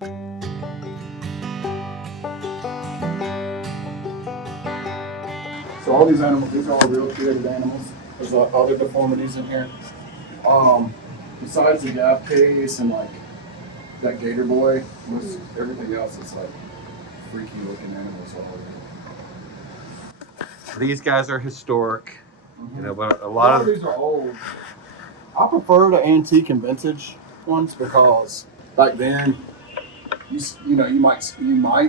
So all these animals, these are all real created animals. There's other deformities in here. Besides the gaff case and like that gator boy, everything else is like freaky looking animals all over. These guys are historic. You know, but a lot of these are old. I prefer the antique and vintage ones because back then, you might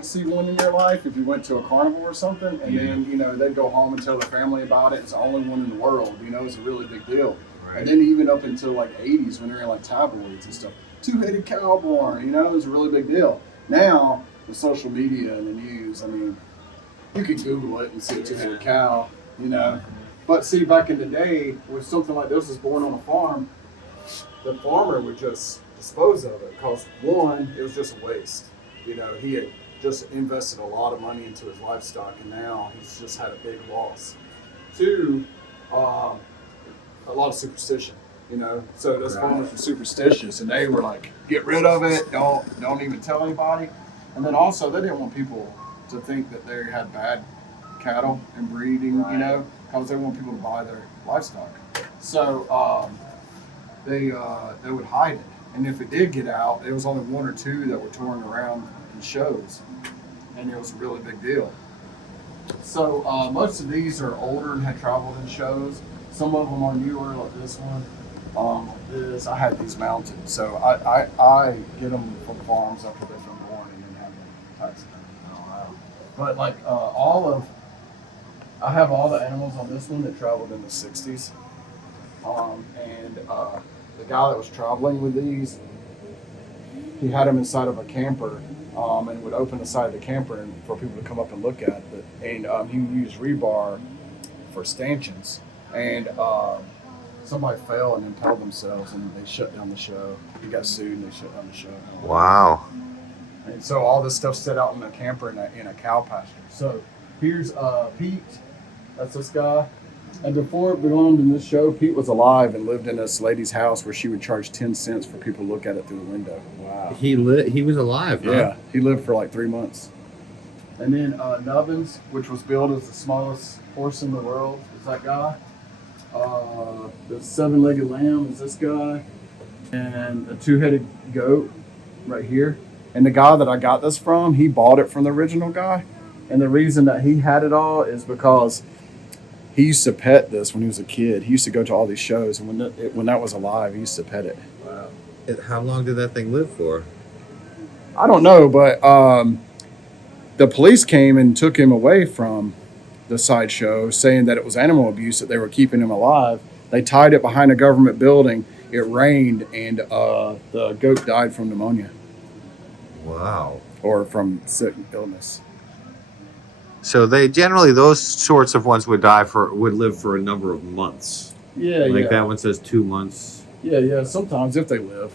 see one in your life if you went to a carnival or something, and then they'd go home and tell their family about it. It's the only one in the world. It's a really big deal. Right. And then even up until like 80s when they're in like tabloids and stuff, two-headed cow born. It was a really big deal. Now with social media and the news, I mean, you can Google it and see a two-headed cow. But see, back in the day, when something like this was born on a farm, the farmer would just dispose of it because one, it was just a waste. He had just invested a lot of money into his livestock, and now he's just had a big loss. Two, a lot of superstition. So those farmers were superstitious, and they were like, get rid of it, don't even tell anybody. And then also, they didn't want people to think that they had bad cattle and breeding, because they want people to buy their livestock. So they would hide it. And if it did get out, there was only one or two that were touring around in shows. And it was a really big deal. So most of these are older and had traveled in shows. Some of them are newer, like this one. I had these mounted. So I get them from farms after they've been born and then have them taxied. But like I have all the animals on this one that traveled in the 60s. The guy that was traveling with these, he had them inside of a camper and would open the side of the camper and for people to come up and look at it. And he used rebar for stanchions. And somebody fell and impaled themselves and they shut down the show. He got sued and they shut down the show. Wow. And so all this stuff set out in a camper in a cow pasture. So here's Pete. That's this guy. And before it belonged in this show, Pete was alive and lived in this lady's house where she would charge 10 cents for people to look at it through the window. Wow. He was alive, huh? Yeah, he lived for like 3 months. And then Nubbins, which was billed as the smallest horse in the world, is that guy. The seven-legged lamb is this guy. And a two-headed goat right here. And the guy that I got this from, he bought it from the original guy. And the reason that he had it all is because he used to pet this when he was a kid. He used to go to all these shows, and when that was alive, he used to pet it. Wow. How long did that thing live for? I don't know, but the police came and took him away from the sideshow, saying that it was animal abuse, that they were keeping him alive. They tied it behind a government building. It rained, and the goat died from pneumonia. Wow. Or from sick illness. So those sorts of ones would live for a number of months. Yeah, Like that one says 2 months. Yeah, sometimes if they live,